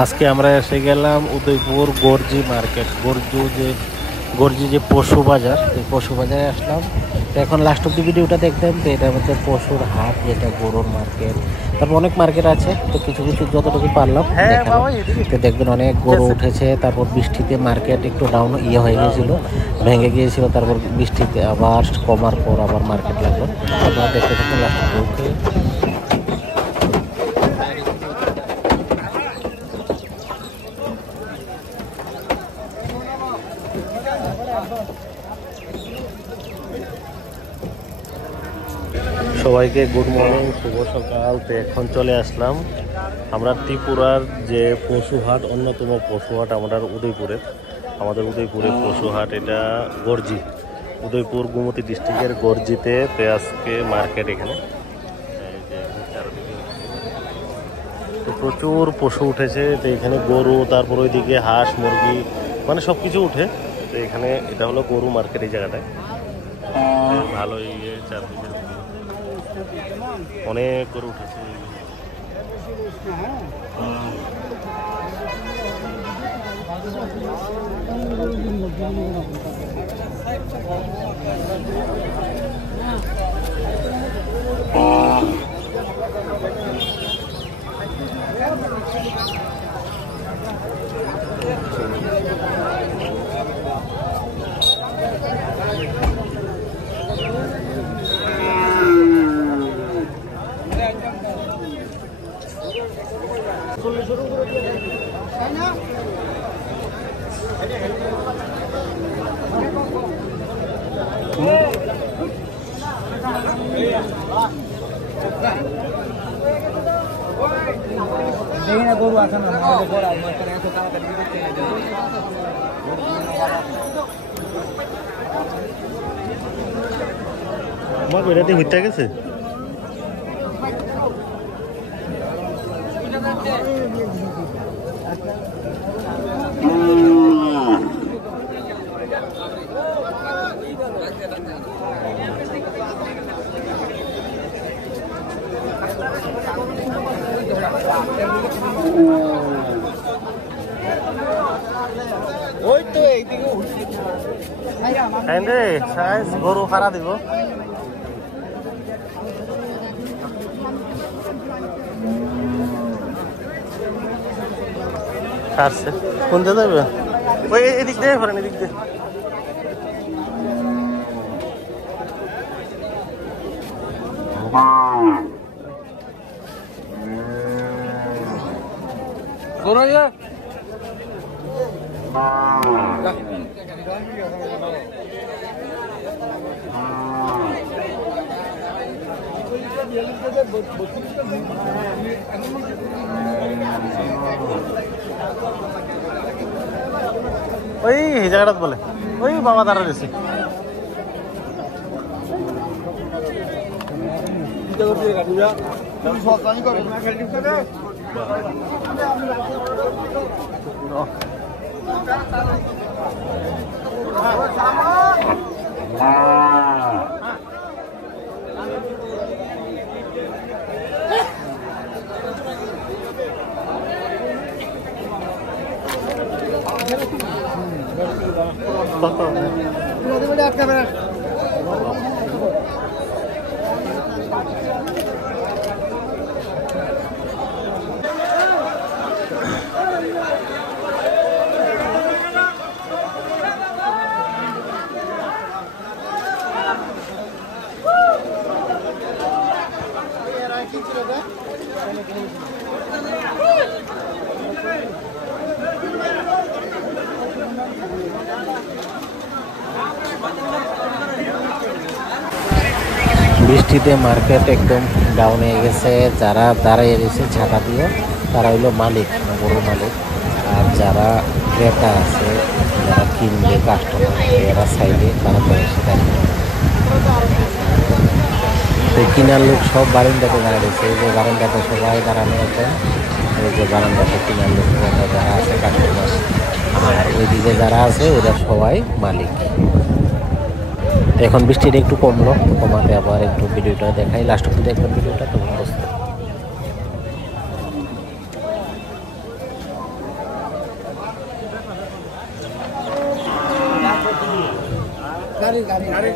আজকে আমরা এসে গেলাম উদয়পুর গর্জি মার্কেট, গর্জি যে পশু বাজার, এই পশু বাজারে আসলাম। তো এখন লাস্ট অব্দি ভিডিওটা দেখবেন। তো এটার মধ্যে পশুর হাট, যেটা গরুর মার্কেট, তারপর অনেক মার্কেট আছে। তো কিছু কিছু যতটুকু পারলাম দেখালাম। তো দেখবেন অনেক গরু উঠেছে। তারপর বৃষ্টিতে মার্কেট একটু ডাউন হয়ে গিয়েছিল, ভেঙে গিয়েছিল। তারপর বৃষ্টিতে আবার কমার পর আবার মার্কেট লাগলো। আপনারা দেখতে থাকুন লাস্ট অব্দি। সবাইকে গুড মর্নিং, শুভ সকাল। তো এখন চলে আসলাম আমরা ত্রিপুরার যে পশু হাট, অন্যতম পশু হাট আমাদের উদয়পুরের পশু হাট। এটা গর্জি, উদয়পুর গোমতী ডিস্ট্রিক্টের গর্জিতে পেঁয়াজকে মার্কেট। এখানে তো প্রচুর পশু উঠেছে। তো এখানে গরু, তারপর ওইদিকে হাঁস, মুরগি, মানে সব কিছু উঠে। তো এখানে এটা হলো গরু মার্কেট। এই জায়গাটায় ভালোই চারদিকে অনেক গরু উঠেছে। গরু আছে না, আমার বেড়াতে হইতে গেছে। ওই তো এইদিকে গরু ভাড়া দিব। কোন যাবে? ওই এদিক দিয়ে ফেরেন, এদিক দিয়ে। ওই জায়গাটা বলে ওই বাবা দাঁড়া দিয়েছে। বৃষ্টিতে মার্কেট একদম ডাউন হয়ে গেছে। যারা দাঁড়িয়ে রয়েছে ছাতা দিয়ে, তারা হইলো মালিক, গরুর মালিক। আর যারা ক্রেতা আছে, যারা কিনবে কাস্টমার, এরা সাইডে বারান্দায় এসে দাঁড়িয়ে। তো কিনার লোক সব বারান্দাতে দাঁড়িয়ে রয়েছে। এই যে বারান্দাতে সবাই দাঁড়ানো আছে। এই যে বারান্দাতে কিনার লোক যারা আছে কাস্টমার, আর ওইদিকে যারা আছে ওরা সবাই মালিক। এখন বৃষ্টিটা একটু কমলো, কমাতে আবার একটু ভিডিওটা দেখাই। লাস্ট অব্দি দেখবেন ভিডিওটা, তখন বুঝতে। गाड़ी